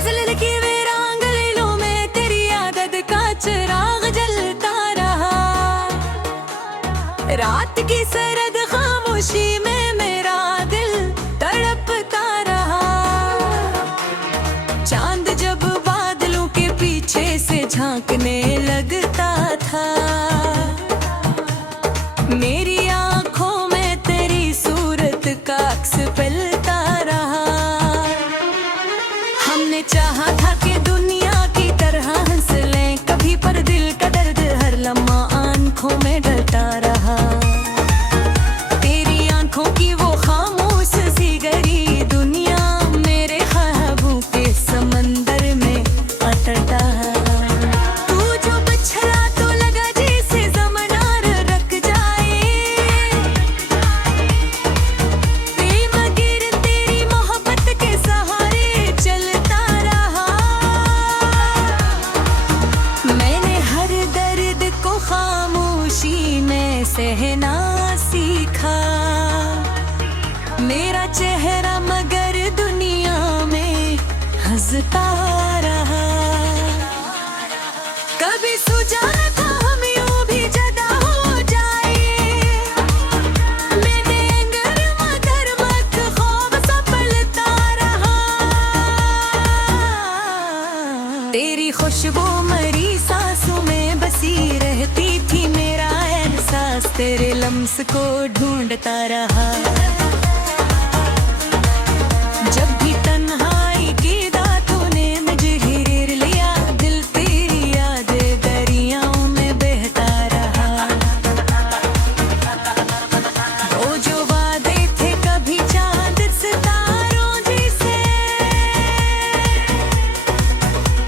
फजल की वीरान गलियों में तेरी आदत का चिराग जलता रहा। रात की सरद खामोशी में मेरा दिल तड़पता रहा। चांद जब बादलों के पीछे से झांकने लगता था, मेरी आंखों में तेरी सूरत का अक्स पलता रहा। हमने चाहा था कि दुनिया की तरह हंस लें कभी, पर दिल का दर्द हर लम्हा आंखों में डलता रहा। तेरी आंखों की वो खामोश सी गहरी दुनिया मेरे ख्वाबों के समंदर में अटता है। सहना सीखा मेरा चेहरा, मगर दुनिया में हंसता रहा। कभी सोचा था हम यूं भी जुदा हो जाए, मैंने मगर मत ख्वाब सा पलता रहा। तेरी खुशबू मरी सांसों में बसी रहती थी, मेरा एहसास तेरे लम्स को ढूंढता रहा। जब भी तन्हाई की दातों ने मुझे घेर लिया, दिल तेरी याद दरियाओं में बहता रहा। वो जो वादे थे कभी चांद सितारों जैसे,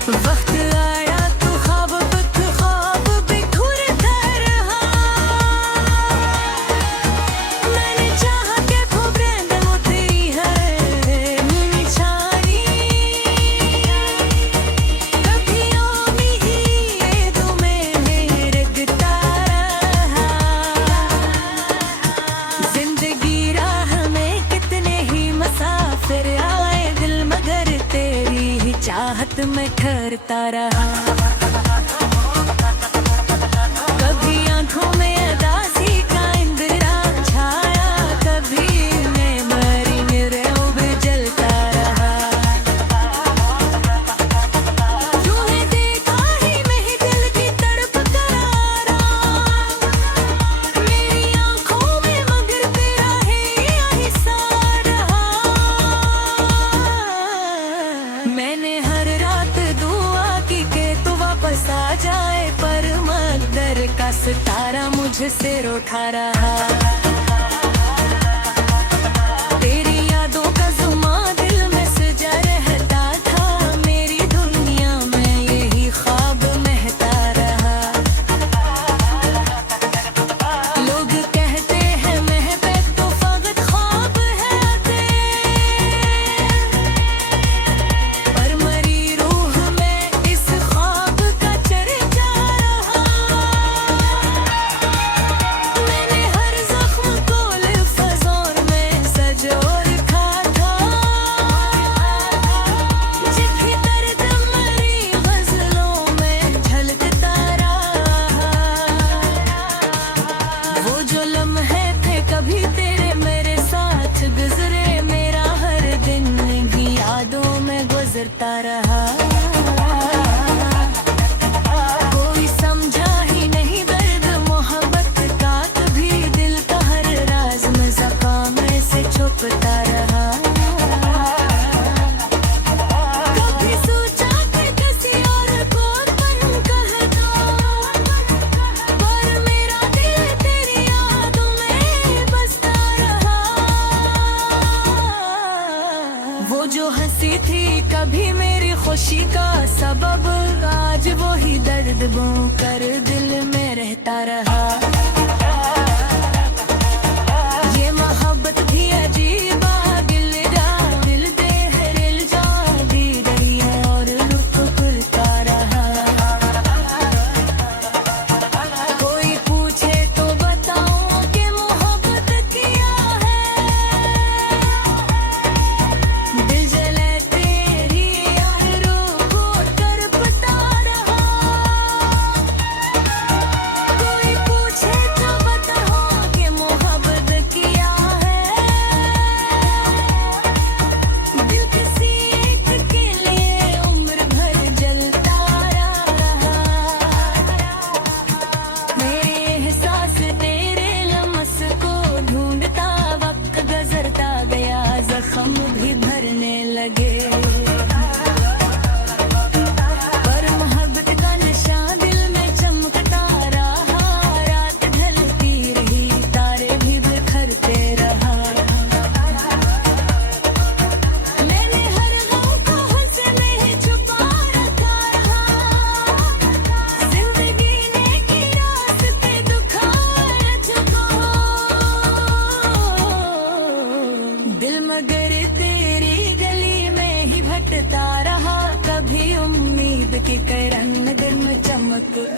वक्त आया तो ख्वाब बिखरता रहा। मैंने चाहा कि वो prendemo तेरी है मेरी छानी, कभी आमी ही ये दो में रखता रहा। जिंदगी राह में कितने ही मुसाफिर आए दिल, मगर तेरी ही चाहत में ठहरता रहा। कभी आंखों में उदासी का इंदिरा छाया, कभी मैं मरी मेरे उब जलता रहा। तूने देखा ही मैं दिल की तड़प करारा, मेरी आंखों में मगर तेरा है हिस्सा रहा। मैंने हर रात दुआ की कि तू वापस आ जाए, पर मकदर का सितारा मुझसे उठा रहा। तेरी यादों का जुमा दिल में सजा रहता था, मेरी दुनिया में यही ख्वाब महता रहा। लोग कहते हैं महबूब तो फकत ख्वाब है, पर मरी रूह में इस ख्वाब का चर्चा रहा। मैंने हर जख्म को लिफाजोर में सजो रखा था, जिसकी दर्द मरी गजलों में झलकता रहा। वो जो लम्हे थे कभी तेरे मेरे साथ गुजरे, मेरा हर दिन भी यादों में गुजरता रहा। कोई समझा ही नहीं दर्द मोहब्बत का, कभी दिल का हर राज मज़ाक़ा में से छुपता रहा। कभी सोचा कि किसी और को अपन कहता, पर मेरा दिल तेरी यादों में बसता रहा। वो जो हंसी थी कभी मेरी खुशी का सबब, आज वो ही दर्द बो कर दिल में रहता रहा। ये मोहब्बत भी अजीब दिल दे है, दिल जा दी गई है और रुक खुलता रहा। कोई पूछे तो बताऊं कि मोहब्बत किया है, दिल जले तेरी और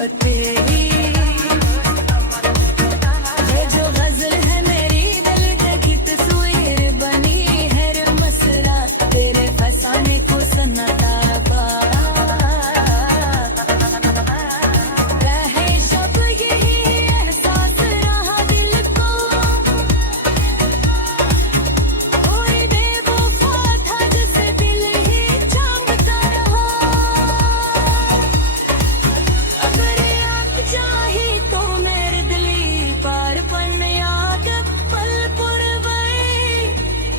मोहब्बत तेरी। ये जो गजल है मेरी दिल की तस्वीर बनी है रे मसरा तेरे फसाने को सन्नाटा पा। रहे शब यही एहसास रहा दिल को, कोई बेवफा था जिसे दिल ही चाहता रहा। अगर आप चाहे तो मेरे दिली पार पन याद पल पुरवई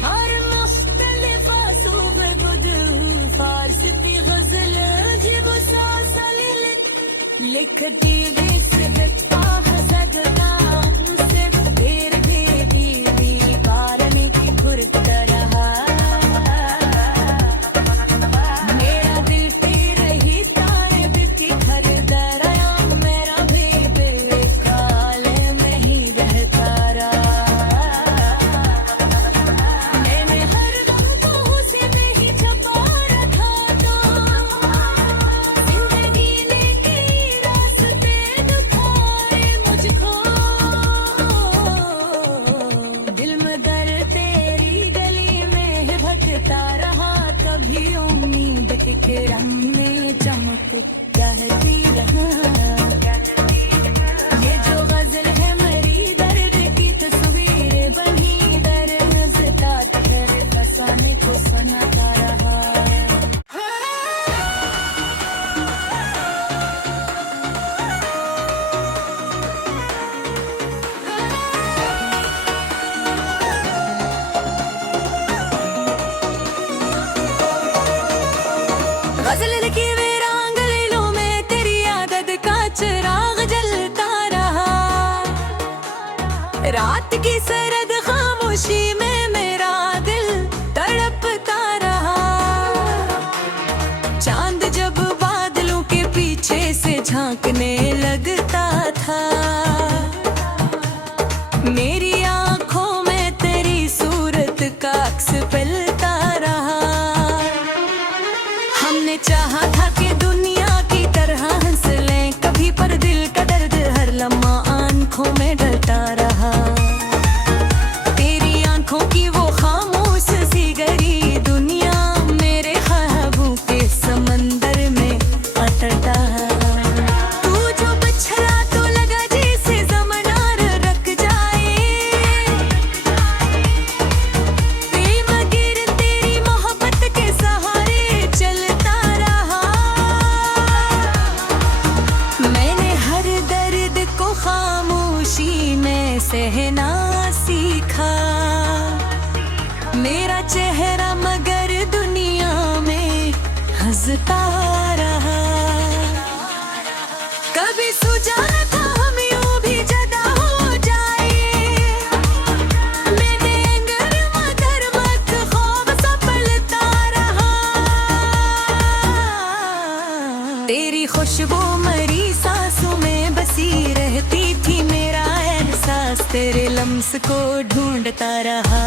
हर मुख्तलिफ आसूब गुद फारसी गजल जिब सासली लिखती विसरता हसदता सिर्फ देर भी कारण की खुरद रहा। मेरा दिल तेरे ही तारे बिकी हर दरिया मेरा भी दिल काले में ही रहता रहा। मैंने हर गम को उसी में ही छुपा रखा था, जिंदगी ने कई रास्ते दिखाए मुझको। दिल में दर तेरी गली में भटकता रहा, कभी उम्मीद के रंग में चमक कहती रहा। ये जो गजल है मेरी दर्द की तस्वीर बनी दर्द है फसाने को सुनाता रहा। गजल लिखी वीरांग लीलों में तेरी आदत का चिराग जलता रहा। रात की सरद खामोशी में मेरा दिल तड़पता रहा। चांद जब बादलों के पीछे से झांकने लगता था, मेरी आंखों में तेरी सूरत का अक्स पलता रहा। हमने चाहा था कि दुनिया की तरह हंस लें कभी, पर दिल का दर्द हर लम्हा आंखों में डलता रहा। तेरी आंखों की वो खामोश सी गहरी दुनिया मेरे ख्वाबों के समंदर में अटता। तू जो बिछड़ा तो लगा जैसे ज़माना रख जाए। मगर तेरी मोहब्बत के सहारे चलता रहा। मैंने हर दर्द को खामोशी में सहना सीखा। मेरा चेहरा मगर दुनिया में हंसता रहा। कभी सोचा न था हम यूं भी जुदा हो जाए। मैंने मगर मत ख्वाब सा पलता रहा। तेरी खुशबू मरी सांसों में बसी रहती थी, मेरा एहसास तेरे लम्स को ढूंढता रहा।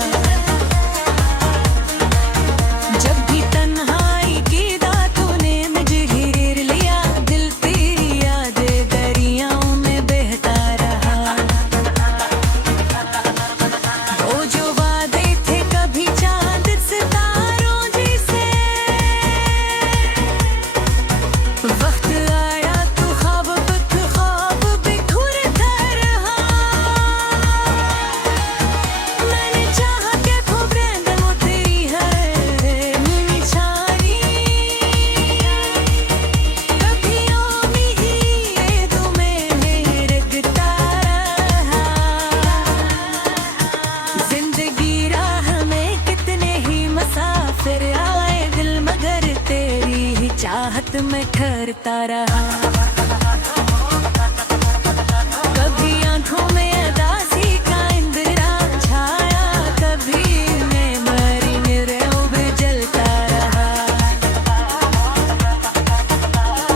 जब भी तन्हाई की दातों ने मुझे घेर लिया, दिल तेरी याद दरियाओं में बहता रहा। वो जो वादे थे कभी चांद सितारों जैसे, वक्त आया तो ख्वाब बिखरता रहा। मैंने चाहा कि वो ब्रांड वो तेरी है मेरी छानी। कभी उम्मीद में रखता रहा। जिंदगी राह में कितने ही मुसाफिर आए दिल, मगर तेरी ही चाहत में ठहरता रहा। कभी आंखों में उदासी का इंदिरा छाया, कभी मैं मरी मेरे उब जलता रहा।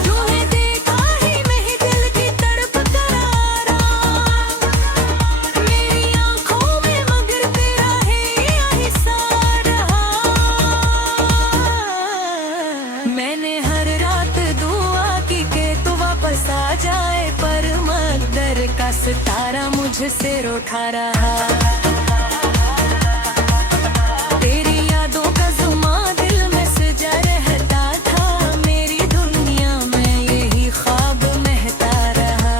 तूने देखा ही मैं दिल की तड़प करारा। मेरी आंखों में मगर तेरा है हिस्सा रहा। मैंने हर रात दुआ की के तू वापस सितारा मुझे सिर उठा रहा। तेरी यादों का जुमा दिल में सजा रहता था, मेरी दुनिया में यही ख्वाब महता रहा।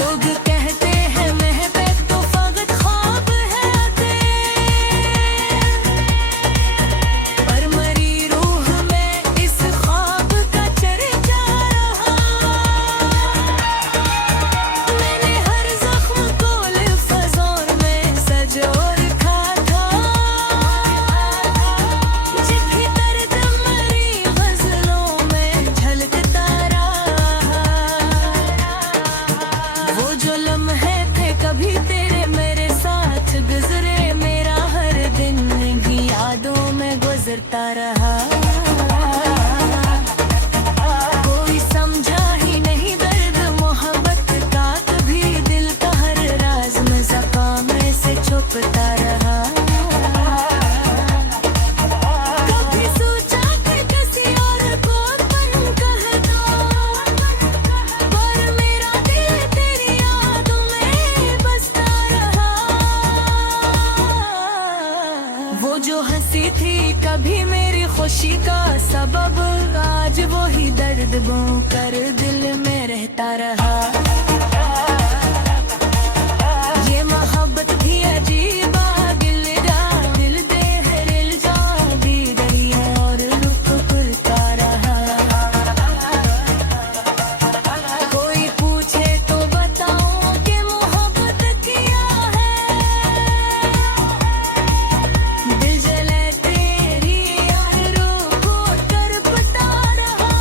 लोग कहते हैं महबूब तो फकत ख्वाब है आते, पर मरी रूह में इस ख्वाब का चर्चा रहा। मैंने हर जख्म को लिफाजोर में सजो रखा था, जब भी दर्द मरी गजलों में झलकता रहा। वो जो लम्हे थे कभी तेरे मेरे साथ गुजरे, मेरा हर दिन भी यादों में गुजरता रहा। कोई समझा ही नहीं दर्द मोहब्बत का, कभी दिल का हर राज मज़ाक़ा में से छुपता रहा। कभी सोचा कि किसी और को अपन कह दो, पर मेरा दिल तेरी यादों में बसता रहा। वो जो हंसी थी कभी मेरी खुशी का सबब, आज वो ही दर्द बो कर दिल में रहता रहा। ये मोहब्बत भी अजीब गिलरा दिल दे है दिल जा भी गई है और रुक करता रहा। कोई पूछे तो बताऊं कि मोहब्बत किया है, दिल जले तेरी और रूह को तड़पता रहा।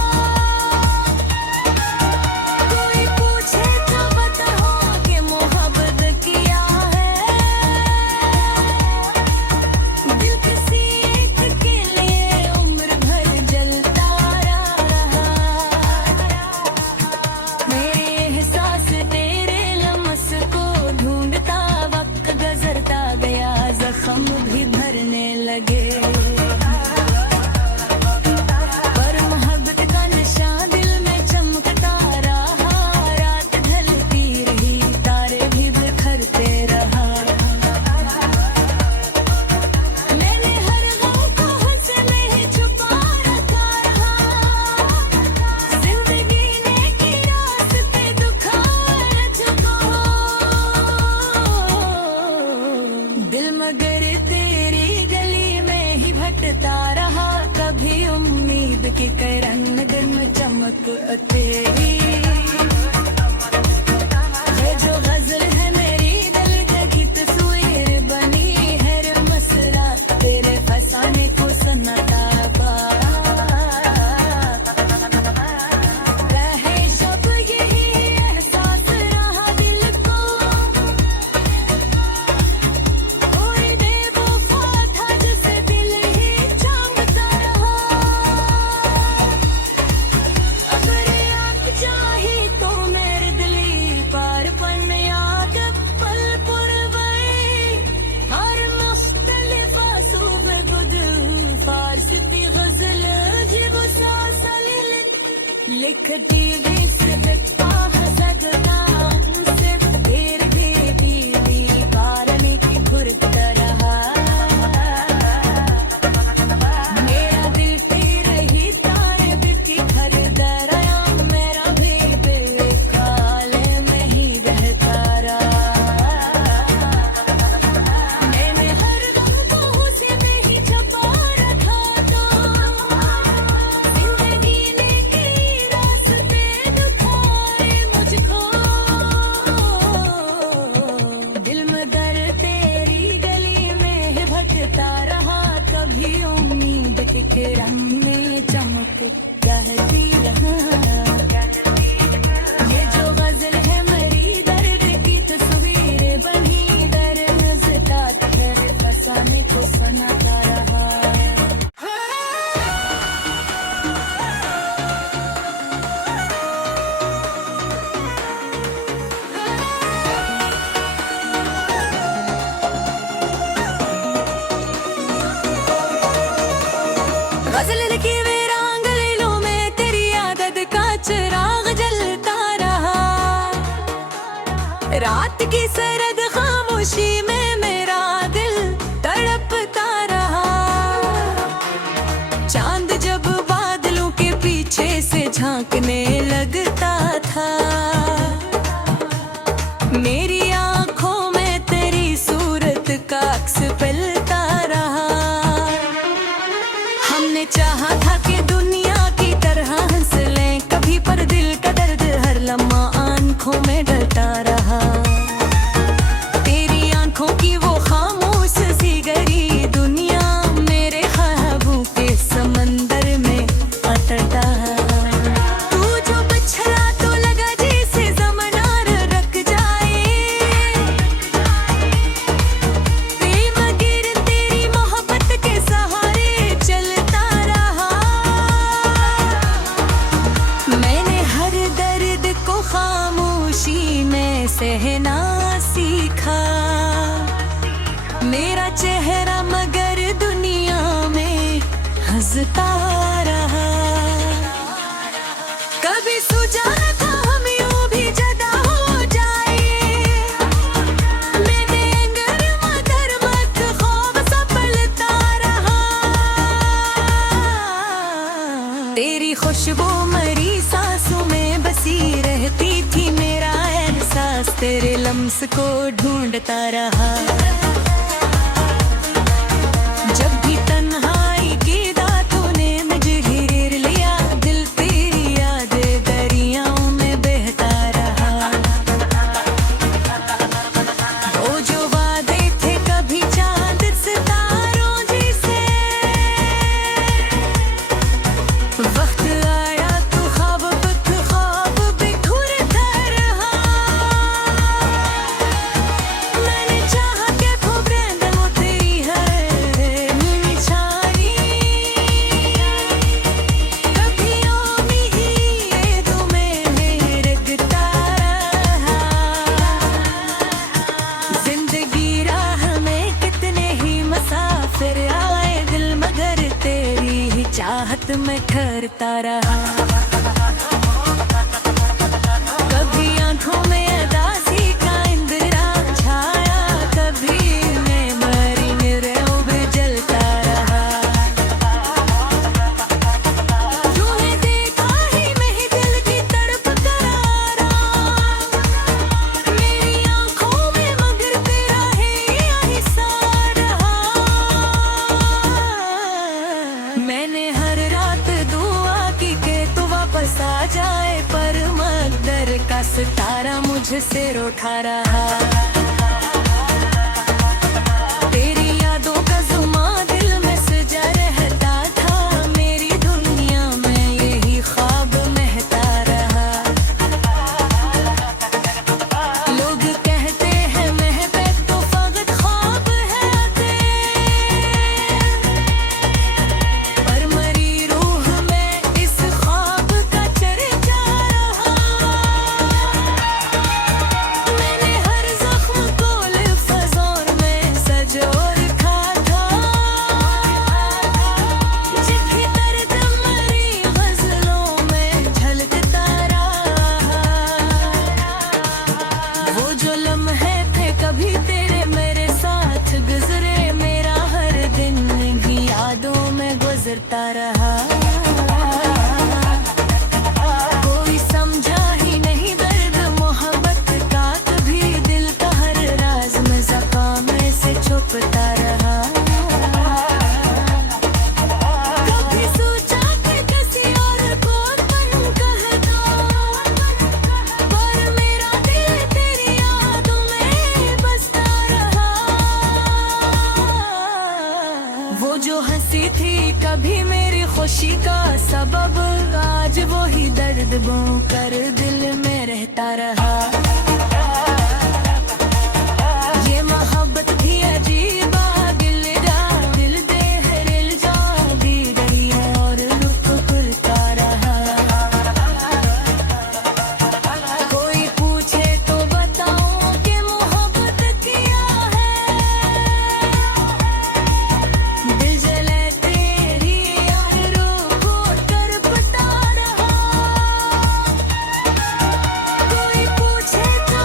कोई पूछे तो बताऊं कि मोहब्बत किया है, दिल किसी एक के लिए उम्र भर जलता रहा। मेरे एहसास तेरे लम्स को ढूंढता वक्त गुजरता गया, जख्म भी भरने लगे। पर मोहब्बत का नशा दिल में चमकता रहा, रात ढलती रही तारे भी बिखरते रहा। मैंने हर गम को हंस में ही छुपा रखा रहा, जिंदगी ने की रास्ते दुखाया तुझको। दिल मगर तेरी गली में ही भटकता रहा, कभी उम्मीद की किरण दिन चमक तेरी। ये जो गजल है मेरी दिल की तस्वीर बनी है, रे मसला तेरे फसाने को सन्नाटा पा रहे। शब यही एहसास रहा दिल को, कोई बेवफा था जिसे दिल ही चाहता रहा। अगर आप चाहे तो मेरे दिली पार पन याद पल पुरवई, हर मुख्तलिफ आसूब गुद फारसी गजल ही वो सासली लिखती भी सिर्फ हसदना सिर्फ देर भी कारने की घुरता रहा। मेरा दिल तेरे ही तारे बिकी खरीदा रहा, मेरा भी दिल खाले में ही रहता रहा। मैंने हर गम को उसी में ही छुपा रखा था, जिंदगी ने कई रास्ते दिखाए मुझको। दिल में दर्द तेरी गली में ही भटकता रहा, कभी उम्मीद के किरण में चमक कहती रहा। ये जो गजल है मेरी दर्द की तस्वीर बनी, दर्द ज़िंदा है फसाने को सनाता रहा। गजल लिखी वीरांग लीलों में तेरी आदत का चिराग जलता रहा। की सरद खामोशी में मेरा दिल तड़पता रहा। चांद जब बादलों के पीछे से झांकने लगता था, मेरी आंखों में तेरी सूरत का अक्स पलता रहा। हमने चाहा था कि दुनिया की तरह हंस लें कभी, पर दिल का दर्द हर लम्हा आंखों में डलता रहा। तेरी आंखों की वो खामोश सी गहरी दुनिया मेरे ख्वाबों के समंदर में अटता है। तू जो बिछड़ा तो लगा जैसे ज़मीनार रख जाए, बेमगर तेरी मोहब्बत के सहारे चलता रहा। मैंने हर दर्द को खामोशी में सहना सीखा, मेरा चेहरा मगर दुनिया में हंसता रहा। कभी सोचा न था हम यूं भी जुदा हो जाए, मैंने मगर मत ख्वाब सा पलता रहा। तेरी खुशबू मरी सांसों में बसी रहती थी, मेरा एहसास तेरे लम्स को ढूंढता रहा। जब भी तन्हाई की दांतों ने मुझे घेर लिया, दिल तेरी यादें दरियाओं में बहता रहा। वो जो वादे थे कभी चांद सितारों जैसे, वक्त आया तो ख्वाब बिखरता रहा। मैंने चाहा कि वो prendano तेरी है मेरी छानी, कभी ओमी ही ये दो में रखता रहा। जिंदगी राह में कितने ही मुसाफिर आए दिल, मगर तेरी ही चाहत में ठहरता रहा। कभी आंखों में उदासी का इंदिरा छाया, कभी मैं मरी मेरे उबे जलता रहा। तूने देखा ही नहीं दिल की तड़प करारा, मेरी आंखों में मगर तेरा है हिस्सा रहा। मैंने हर रात दुआ की कि तू वापस आ जाए, पर मकदर का सितारा मुझसे उठा रहा। तेरी यादों का जुमा दिल में सजा रहता था, मेरी दुनिया में यही ख्वाब महता रहा। लोग कहते हैं महबूब तो फकत ख्वाब है, पर मरी रूह में इस ख्वाब का चर्चा रहा। मैंने हर जख्म को लिफाजोर में सजो रखा था, जिसकी दर्द मरी गजलों में झलकता रहा। वो जो लम्हे थे कभी तेरे मेरे साथ गुजरे, मेरा हर दिन इन्हीं यादों में गुजरता रहा। कोई समझा ही नहीं दर्द मोहब्बत का, कभी दिल का हर राज मज़ाक़ा में से छुपता रहा। कभी सोचा कि किसी और को अपन कहता, पर मेरा दिल तेरी यादों में बसता रहा। वो जो हंसी थी कभी मेरी खुशी का सबब, आज वो ही दर्द बो कर दिल में रहता रहा। ये मोहब्बत भी अजीब दिल दे है, दिल जा भी गई है और रुक करता रहा। कोई पूछे तो बताऊं कि मोहब्बत किया है, दिल जले तेरी और रूह तड़पता रहा। कोई पूछे तो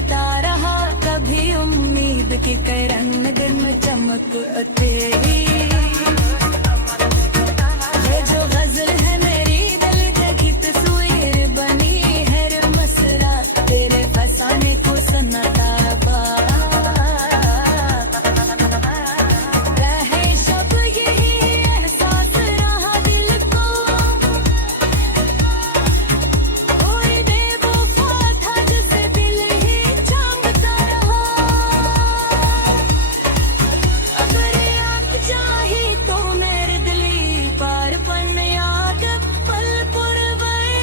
भटकता रहा, कभी उम्मीद की किरण दिन चमक तेरी। ये जो गजल है मेरी दिल की तस्वीर बनी है रे मसरा, तेरे फसाने को सन्नाटा पा रहे शब यही एहसास रहा दिल को, कोई बेवफा था जिसे दिल ही चाहता रहा। अगर आप चाहे तो मेरे दिली पार पन याद पल पुरवई,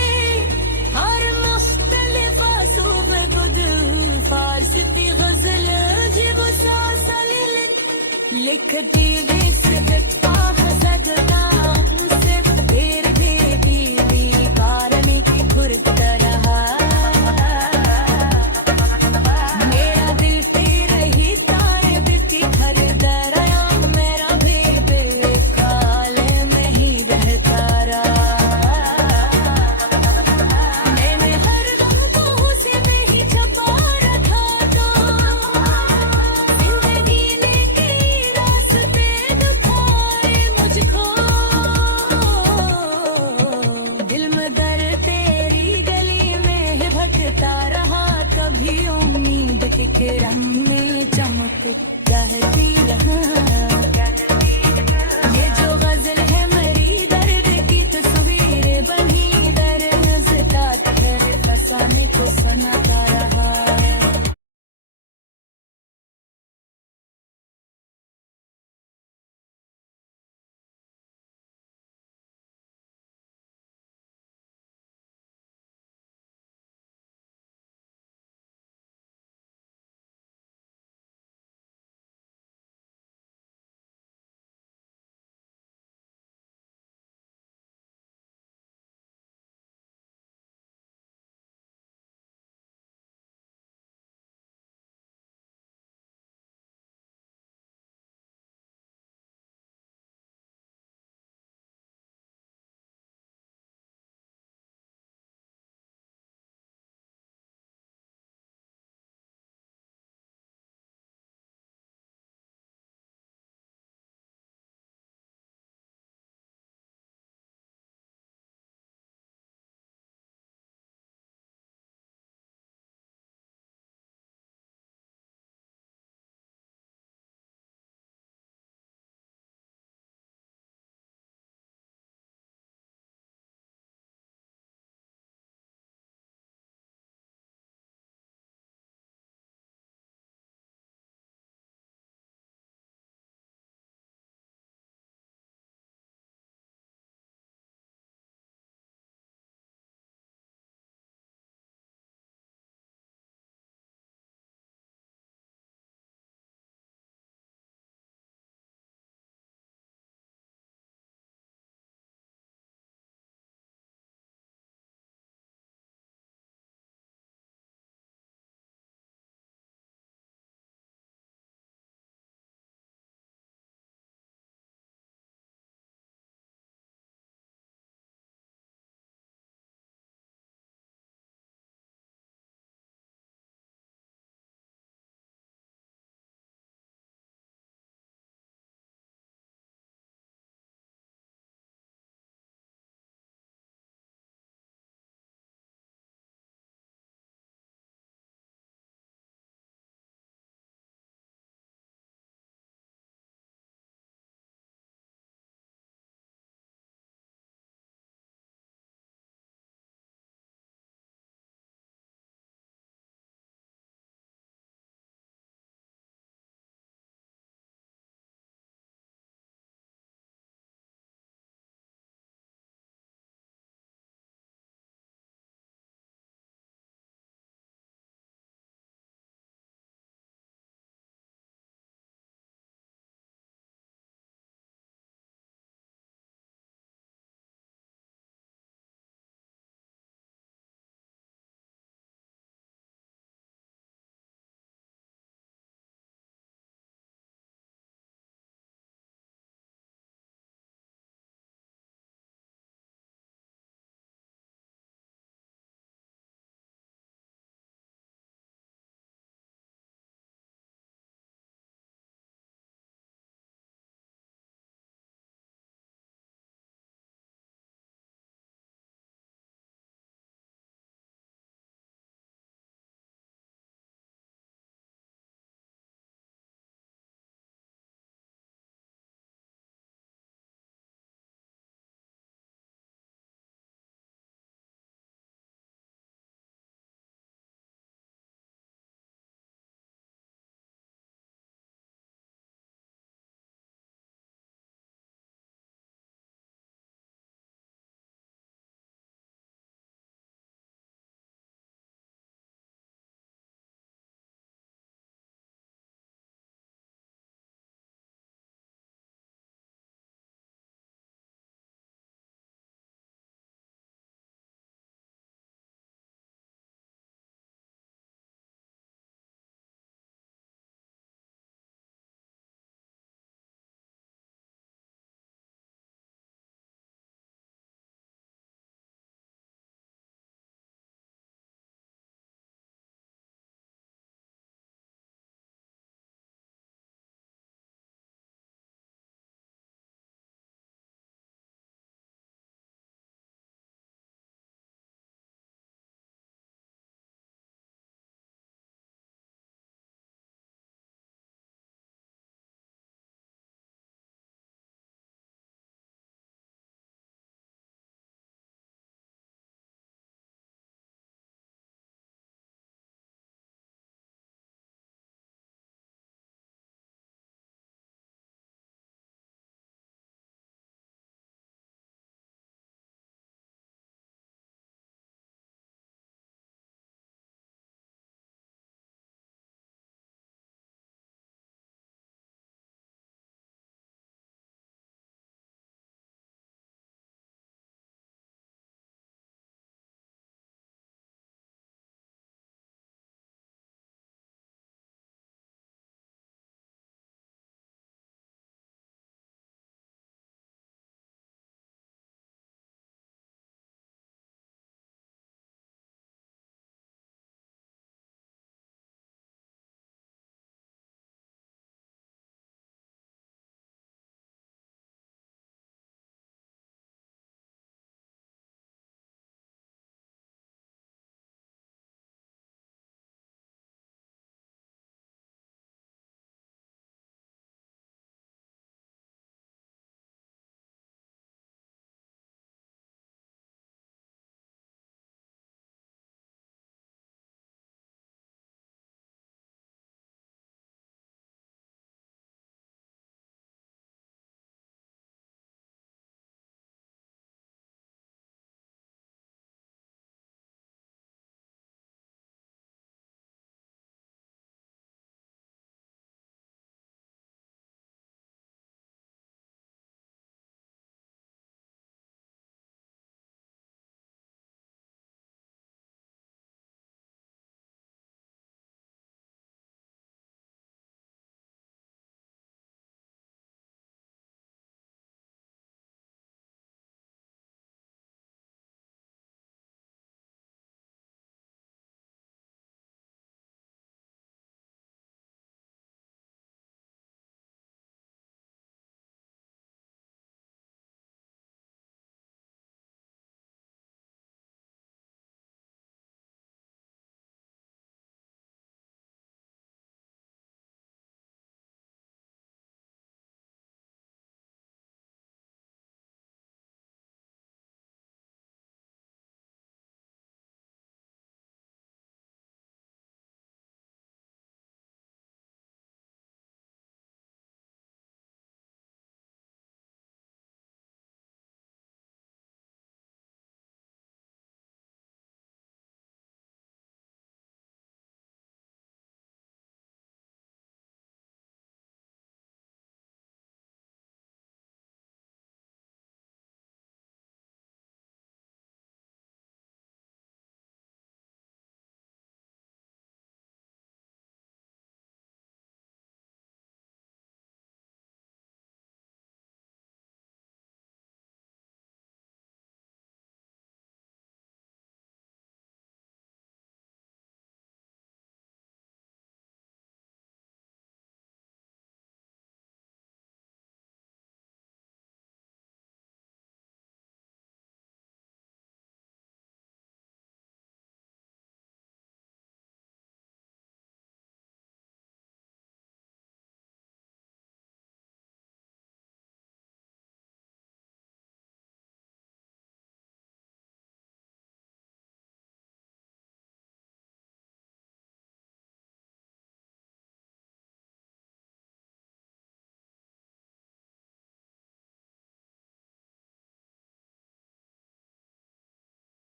हर मुख्तलिफ आसूब गुदल फारसी गजल जीव सासली लिखती भी सिर्फ पाह सकता सिर्फ देर देगी भी कारने की खुरद रहा। मेरा दिल तेरे ही तारे बिती हर दरिया, मेरा भी दिल काले में ही रहता रहा। मैंने हर गम को उसी में ही छुपा रखा था, जिंदगी ने कई रास्ते दिखाए मुझको। दिल में दर्द तेरी गली में ही भटकता रहा, कभी उम्मीद की किरण में चमक कहती रहा।